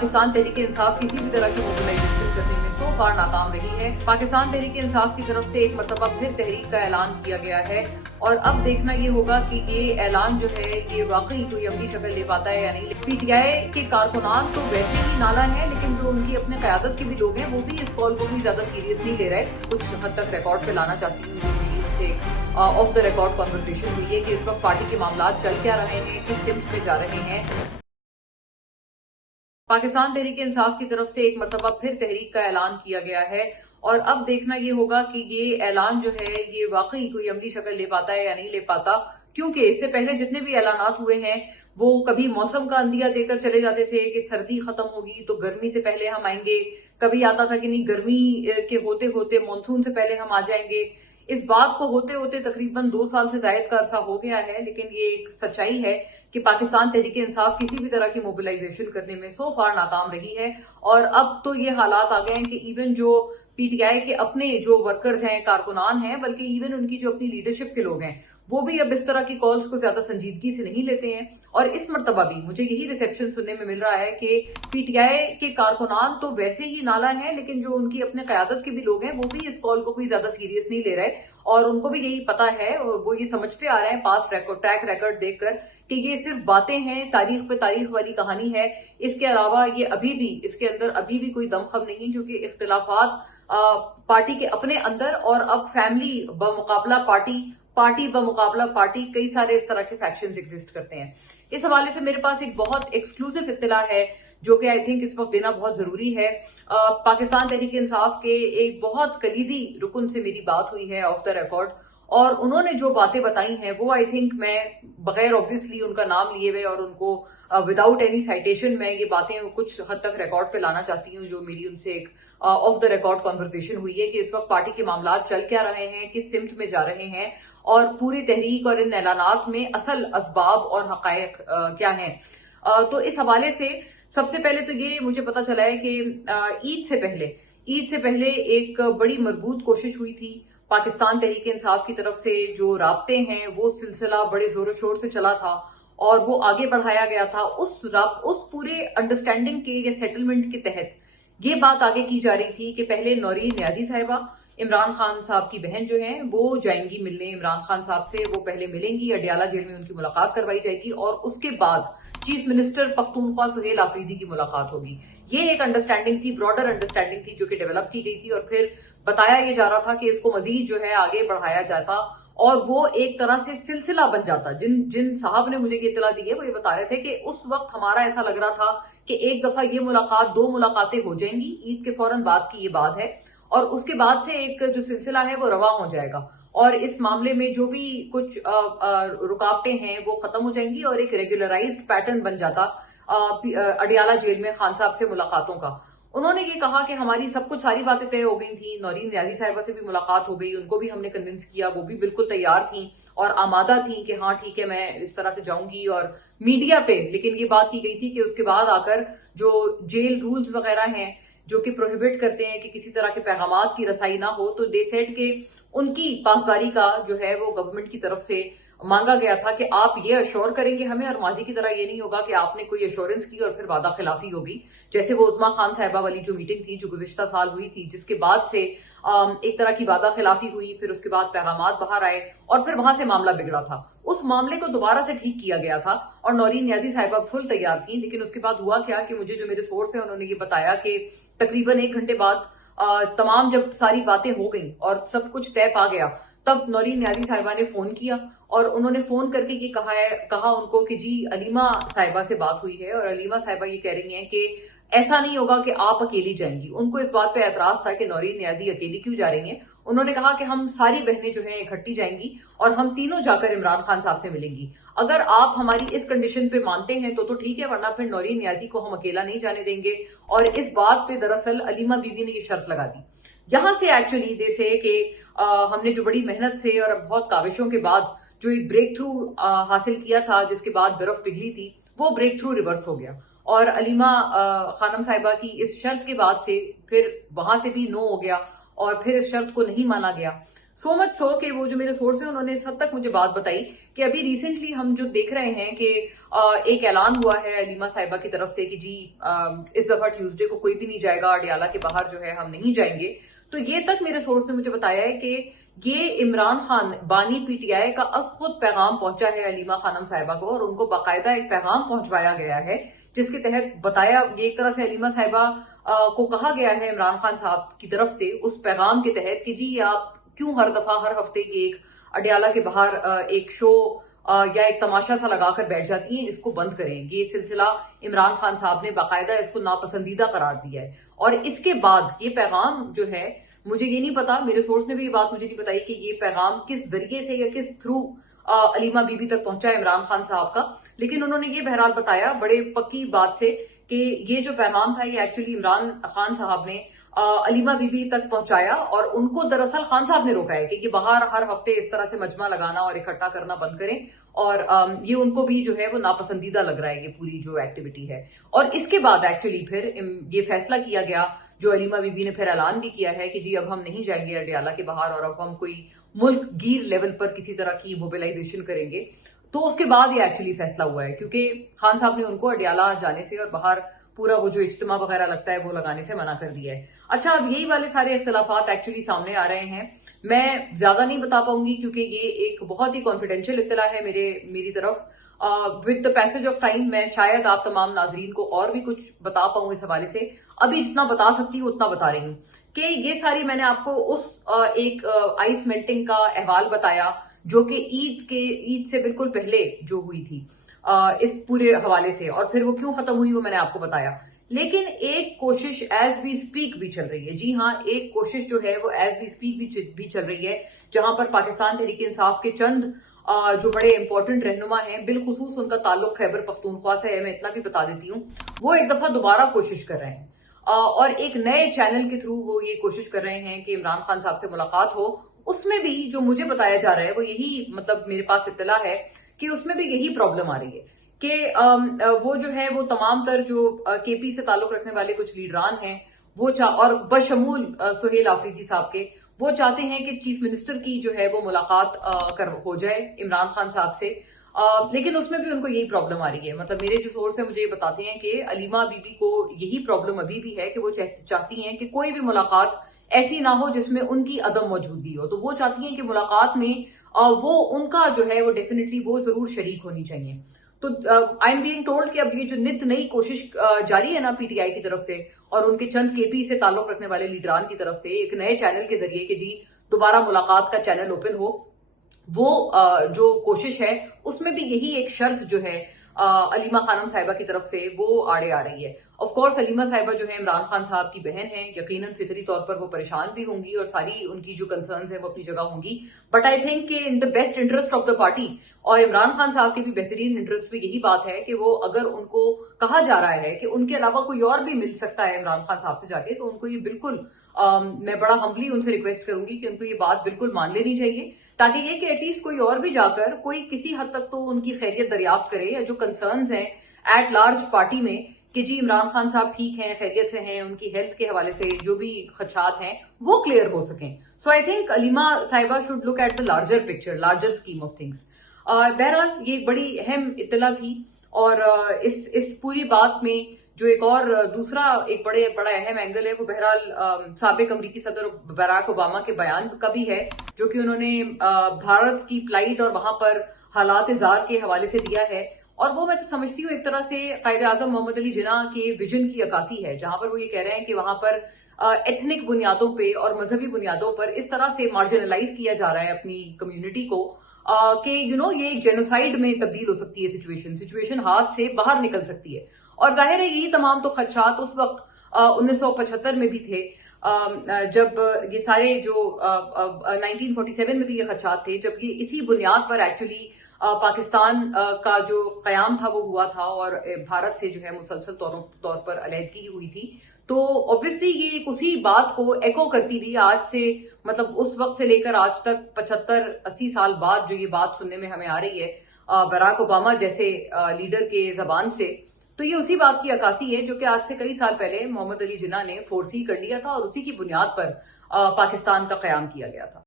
पाकिस्तान तहरीक इंसाफ किसी भी तरह की मोबिलाइजेशन करने में सो फार नाकाम रही है। पाकिस्तान तहरीक इंसाफ की तरफ से एक मरतबा फिर तहरीक का ऐलान किया गया है और अब देखना ये होगा कि ये ऐलान जो है ये वाकई कोई अमली शक्ल ले पाता है या नहीं। पीटीआई के कारकुनान तो वैसे ही नाला है, लेकिन जो उनकी अपने क़यादत के भी लोग हैं वो भी इस कॉल को भी ज्यादा सीरियस नहीं ले रहे। कुछ हद तक रिकॉर्ड पे लाना चाहती हूँ ऑफ द रिकॉर्ड कॉन्वर्सेशन हुई है कि इस वक्त पार्टी के मामला चल क्या रहे हैं, किस सिमत में जा रहे हैं। पाकिस्तान तहरीक इंसाफ की तरफ से एक मरतबा फिर तहरीक का ऐलान किया गया है और अब देखना ये होगा कि ये ऐलान जो है ये वाकई कोई अमली शक्ल ले पाता है या नहीं ले पाता, क्योंकि इससे पहले जितने भी ऐलानात हुए हैं वो कभी मौसम का अंदिया देकर चले जाते थे कि सर्दी खत्म होगी तो गर्मी से पहले हम आएंगे, कभी आता था कि नहीं गर्मी के होते होते मानसून से पहले हम आ जाएंगे। इस बात को होते होते तकरीबन 2 साल से जायद का अरसा हो गया है, लेकिन ये एक सच्चाई है कि पाकिस्तान तहरीक इंसाफ किसी भी तरह की मोबिलाइजेशन करने में सो फार नाकाम रही है। और अब तो ये हालात आ गए हैं कि इवन जो पीटीआई के अपने जो वर्कर्स हैं, कारकुनान हैं, बल्कि इवन उनकी जो अपनी लीडरशिप के लोग हैं वो भी अब इस तरह की कॉल्स को ज्यादा संजीदगी से नहीं लेते हैं। और इस मर्तबा भी मुझे यही रिसेप्शन सुनने में मिल रहा है कि पीटीआई के कारकुनान तो वैसे ही नाला है, लेकिन जो उनकी अपने क़यादत के भी लोग हैं वो भी इस कॉल को कोई ज्यादा सीरियस नहीं ले रहे और उनको भी यही पता है और वो ये समझते आ रहे हैं पास ट्रैक रिकॉर्ड देखकर कि ये सिर्फ बातें हैं, तारीख पे तारीख वाली कहानी है। इसके अलावा ये अभी भी इसके अंदर अभी भी कोई दमखम नहीं है, क्योंकि इख्तिलाफात पार्टी के अपने अंदर और अब फैमिली बमुकाबला पार्टी, पार्टी बमुकाबला पार्टी, कई सारे इस तरह के फैक्शंस एग्जिस्ट करते हैं। इस हवाले से मेरे पास एक बहुत एक्सक्लूसिव इत्तला है जो कि आई थिंक इस वक्त देना बहुत जरूरी है। पाकिस्तान तहरीक इंसाफ के एक बहुत कलीदी रुकन से मेरी बात हुई है ऑफ द रिकॉर्ड और उन्होंने जो बातें बताई हैं वो आई थिंक मैं बगैर ऑब्वियसली उनका नाम लिए हुए और उनको विदाउट एनी साइटेशन मैं ये बातें कुछ हद तक रिकॉर्ड पे लाना चाहती हूँ, जो मेरी उनसे एक ऑफ द रिकॉर्ड कॉन्वर्सेशन हुई है कि इस वक्त पार्टी के मामला चल क्या रहे हैं, किस सिमत में जा रहे हैं और पूरी तहरीक और इन ऐलानात में असल असबाब और हकायक क्या हैं। तो इस हवाले से सबसे पहले तो ये मुझे पता चला है कि ईद से पहले एक बड़ी मजबूत कोशिश हुई थी पाकिस्तान तहरीक इंसाफ की तरफ से। जो राब्ते हैं वो सिलसिला बड़े जोरों शोर से चला था और वो आगे बढ़ाया गया था। उस पूरे अंडरस्टैंडिंग के या सेटलमेंट के तहत ये बात आगे की जा रही थी कि पहले नौरीन न्याजी साहिबा इमरान खान साहब की बहन जो है वो जाएंगी मिलने इमरान खान साहब से, वो पहले मिलेंगी, अडियाला जेल में उनकी मुलाकात करवाई जाएगी और उसके बाद चीफ मिनिस्टर पख्तूनख्वा सुहेल आफरीदी की मुलाकात होगी। ये एक अंडरस्टैंडिंग थी, ब्रॉडर अंडरस्टैंडिंग थी जो कि डेवलप की गई थी और फिर बताया ये जा रहा था कि इसको मजीद जो है आगे बढ़ाया जाता और वो एक तरह से सिलसिला बन जाता। जिन साहब ने मुझे ये इत्तला दी है वो ये बता रहे थे कि उस वक्त हमारा ऐसा लग रहा था कि एक दफा ये मुलाकात, 2 मुलाकातें हो जाएंगी, ईद के फौरन बाद की ये बात है और उसके बाद से एक जो सिलसिला है वो रवा हो जाएगा और इस मामले में जो भी कुछ रुकावटें हैं वो खत्म हो जाएंगी और एक रेगुलराइज्ड पैटर्न बन जाता अडियाला जेल में खान साहब से मुलाकातों का। उन्होंने ये कहा कि हमारी सब कुछ सारी बातें तय हो गई थी, नौरीन न्याजी साहिबा से भी मुलाकात हो गई, उनको भी हमने कन्विंस किया, वो भी बिल्कुल तैयार थी और आमादा थी कि हाँ ठीक है मैं इस तरह से जाऊंगी और मीडिया पे। लेकिन ये बात की गई थी कि उसके बाद आकर जो जेल रूल्स वगैरह हैं जो कि प्रोहिबिट करते हैं कि किसी तरह के पैगामात की रसाई ना हो, तो दे सेड के उनकी पासदारी का जो है वो गवर्नमेंट की तरफ से मांगा गया था कि आप ये अश्योर करेंगे हमें और माजी की तरह ये नहीं होगा कि आपने कोई अश्योरेंस की और फिर वादा खिलाफी होगी, जैसे वो उस्मा खान साहिबा वाली जो मीटिंग थी जो गुज़िश्ता साल हुई थी, जिसके बाद से एक तरह की वादा खिलाफी हुई, फिर उसके बाद पैगामात बाहर आए और फिर वहां से मामला बिगड़ा था। उस मामले को दोबारा से ठीक किया गया था और नौरीन न्याजी साहिबा फुल तैयार थी। लेकिन उसके बाद हुआ क्या कि मुझे जो मेरे सोर्स है उन्होंने ये बताया कि तकरीबन 1 घंटे बाद तमाम जब सारी बातें हो गई और सब कुछ तय पा गया, तब नौरीन न्याजी साहिबा ने फोन किया और उन्होंने फोन करके ये कहा उनको कि जी अलीमा साहिबा से बात हुई है और अलीमा साहिबा ये कह रही हैं कि ऐसा नहीं होगा कि आप अकेली जाएंगी। उनको इस बात पे एतराज था कि नौरीन न्याजी अकेली क्यों जा रही हैं। उन्होंने कहा कि हम सारी बहनें जो हैं इकट्ठी जाएंगी और हम तीनों जाकर इमरान खान साहब से मिलेंगी। अगर आप हमारी इस कंडीशन पे मानते हैं तो ठीक है, वरना फिर नौरीन न्याजी को हम अकेला नहीं जाने देंगे। और इस बात पे दरअसल अलीमा बीबी ने ये शर्त लगा दी। यहां से एक्चुअली जैसे कि हमने जो बड़ी मेहनत से और बहुत काविशों के बाद जो एक ब्रेक थ्रू हासिल किया था, जिसके बाद बर्फ पिघली थी, वो ब्रेक थ्रू रिवर्स हो गया और अलीमा खानम साहिबा की इस शर्त के बाद से फिर वहां से भी नो हो गया और फिर इस शर्त को नहीं माना गया। सो मच सो कि वो जो मेरे सोर्स हैं उन्होंने इस हद तक मुझे बात बताई कि अभी रिसेंटली हम जो देख रहे हैं कि एक ऐलान हुआ है अलीमा साहिबा की तरफ से कि जी इस दफा ट्यूसडे को कोई भी नहीं जाएगा, अडियाला के बाहर जो है हम नहीं जाएंगे। तो ये तक मेरे सोर्स ने मुझे बताया है कि ये इमरान खान बानी पीटीआई का खुद पैगाम पहुंचा है अलीमा खानम साहिबा को, और उनको बाकायदा एक पैगाम पहुंचवाया गया है जिसके तहत बताया, ये एक तरह से अलीमा साहिबा को कहा गया है इमरान खान साहब की तरफ से उस पैगाम के तहत कि जी आप क्यों हर दफा हर हफ्ते की एक अडियाला के बाहर एक शो या एक तमाशा सा लगाकर बैठ जाती हैं, इसको बंद करें। ये सिलसिला इमरान खान साहब ने बाकायदा इसको नापसंदीदा करार दिया है। और इसके बाद ये पैगाम जो है, मुझे ये नहीं पता, मेरे सोर्स ने भी ये बात मुझे नहीं बताई कि ये पैगाम किस जरिए से या किस थ्रू अलीमा बीबी तक पहुंचा इमरान खान साहब का, लेकिन उन्होंने ये बहरहाल बताया बड़े पक्की बात से कि ये जो पैगाम था ये एक्चुअली इमरान खान साहब ने अलीमा बीबी तक पहुंचाया, और उनको दरअसल खान साहब ने रोका है कि बाहर हर हफ्ते इस तरह से मजमा लगाना और इकट्ठा करना बंद करें, और ये उनको भी जो है वो नापसंदीदा लग रहा है ये पूरी जो एक्टिविटी है। और इसके बाद एक्चुअली फिर ये फैसला किया गया, जो अलीमा बीबी ने फिर ऐलान भी किया है कि जी अब हम नहीं जाएंगे अडियाला के बाहर और अब हम कोई मुल्क गिर लेवल पर किसी तरह की मोबिलाइजेशन करेंगे। तो उसके बाद ये एक्चुअली फैसला हुआ है, क्योंकि खान साहब ने उनको अडियाला जाने से और बाहर पूरा वो जो इज्तिमा वगैरह लगता है वो लगाने से मना कर दिया है। अच्छा, अब यही वाले सारे इख्तिलाफात एक्चुअली सामने आ रहे हैं। मैं ज्यादा नहीं बता पाऊंगी क्योंकि ये एक बहुत ही कॉन्फिडेंशियल इत्तला है मेरी तरफ। With the passage of time मैं शायद आप तमाम नाजरीन को और भी कुछ बता पाऊं इस हवाले से। अभी जितना बता सकती हूँ उतना बता रही हूँ कि ये सारी मैंने आपको उस एक आइस मेल्टिंग का अहवाल बताया जो कि ईद से बिल्कुल पहले जो हुई थी इस पूरे हवाले से, और फिर वो क्यों खत्म हुई वो मैंने आपको बताया। लेकिन एक कोशिश एज वी स्पीक भी चल रही है। जी हाँ, एक कोशिश जो है वो एज वी स्पीक भी चल रही है, जहां पर पाकिस्तान तहरीक इंसाफ के चंद जो बड़े इंपॉर्टेंट रहनुमा हैं, बिलखुसूस उनका ताल्लुक खैबर पख्तूनख्वा से है, मैं इतना भी बता देती हूँ, वो एक दफा दोबारा कोशिश कर रहे हैं और एक नए चैनल के थ्रू वो ये कोशिश कर रहे हैं कि इमरान खान साहब से मुलाकात हो। उसमें भी जो मुझे बताया जा रहा है वो यही, मतलब मेरे पास इत्तला है कि उसमें भी यही प्रॉब्लम आ रही है कि वो जो है वो तमाम तर जो केपी से ताल्लुक रखने वाले कुछ लीडरान हैं वो और बशमूल सुहेल आफरीदी साहब के, वो चाहते हैं कि चीफ मिनिस्टर की जो है वो मुलाकात हो जाए इमरान खान साहब से। लेकिन उसमें भी उनको यही प्रॉब्लम आ रही है। मतलब मेरे जो सोर्स है मुझे ये बताते हैं कि अलीमा बीबी को यही प्रॉब्लम अभी भी है कि वो चाहती हैं कि कोई भी मुलाकात ऐसी ना हो जिसमें उनकी अदम मौजूदगी हो। तो वो चाहती हैं कि मुलाकात में वो उनका जो है वो डेफिनेटली वो जरूर शरीक होनी चाहिए। तो आई एम बीइंग टोल्ड कि अब ये जो नित नई कोशिश जारी है ना पीटीआई की तरफ से और उनके चंद केपी से ताल्लुक रखने वाले लीडरान की तरफ से एक नए चैनल के जरिए कि जी दोबारा मुलाकात का चैनल ओपन हो, वो जो कोशिश है उसमें भी यही एक शर्त जो है अलीमा खानम साहिबा की तरफ से वो आड़े आ रही है। ऑफ कोर्स अलीमा साहिबा जो है इमरान खान साहब की बहन है, यकीनन फितरी तौर पर वो परेशान भी होंगी और सारी उनकी जो कंसर्न्स है वो अपनी जगह होंगी, बट आई थिंक कि in the best interest of the party और इमरान खान साहब की भी बेहतरीन इंटरेस्ट में यही बात है कि वो, अगर उनको कहा जा रहा है कि उनके अलावा कोई और भी मिल सकता है इमरान खान साहब से जाके, तो उनको ये बिल्कुल मैं बड़ा हम्बली उनसे रिक्वेस्ट करूंगी कि उनको ये बात बिल्कुल मान लेनी चाहिए, ताकि ये कि एटलीस्ट कोई और भी जाकर कोई किसी हद तक तो उनकी खैरियत दरियाफ्त करे, या जो कंसर्न्स हैं एट लार्ज पार्टी में कि जी इमरान खान साहब ठीक हैं, खैरियत से हैं, उनकी हेल्थ के हवाले से जो भी खदशात हैं वो क्लियर हो सकें। सो आई थिंक अलीमा साहिबा should look at the larger picture, larger scheme of things. बहरहाल ये एक बड़ी अहम इत्तला थी, और इस पूरी बात में जो एक और दूसरा एक बड़ा अहम एंगल है वो बहरहाल साबिक अमरीकी सदर बराक ओबामा के बयान का भी है, जो कि उन्होंने भारत की फ्लाइट और वहां पर हालात जार के हवाले से दिया है। और वो मैं तो समझती हूँ एक तरह से कायदे आजम मोहम्मद अली जिन्ना के विजन की अक्कासी है, जहां पर वो ये कह रहे हैं कि वहां पर एथनिक बुनियादों पे और मजहबी बुनियादों पर इस तरह से मार्जिनलाइज किया जा रहा है अपनी कम्युनिटी को कि ये एक जेनोसाइड में तब्दील हो सकती है, सिचुएशन हाथ से बाहर निकल सकती है। और जाहिर है यही तमाम तो खदशात उस वक्त 1975 में भी थे, जब ये सारे जो 1947 में भी ये खदशात थे, जब ये इसी बुनियाद पर एक्चुअली पाकिस्तान का जो कयाम था वो हुआ था और भारत से जो है मुसलसल तौर पर अलहदगी हुई थी। तो ऑब्वियसली ये उसी बात को एको करती हुई आज से, मतलब उस वक्त से लेकर आज तक 75-80 साल बाद जो ये बात सुनने में हमें आ रही है बराक ओबामा जैसे लीडर के जबान से, तो ये उसी बात की अक्कासी है जो कि आज से कई साल पहले मोहम्मद अली जिन्ना ने फोरसी कर लिया था और उसी की बुनियाद पर पाकिस्तान का कयाम किया गया था।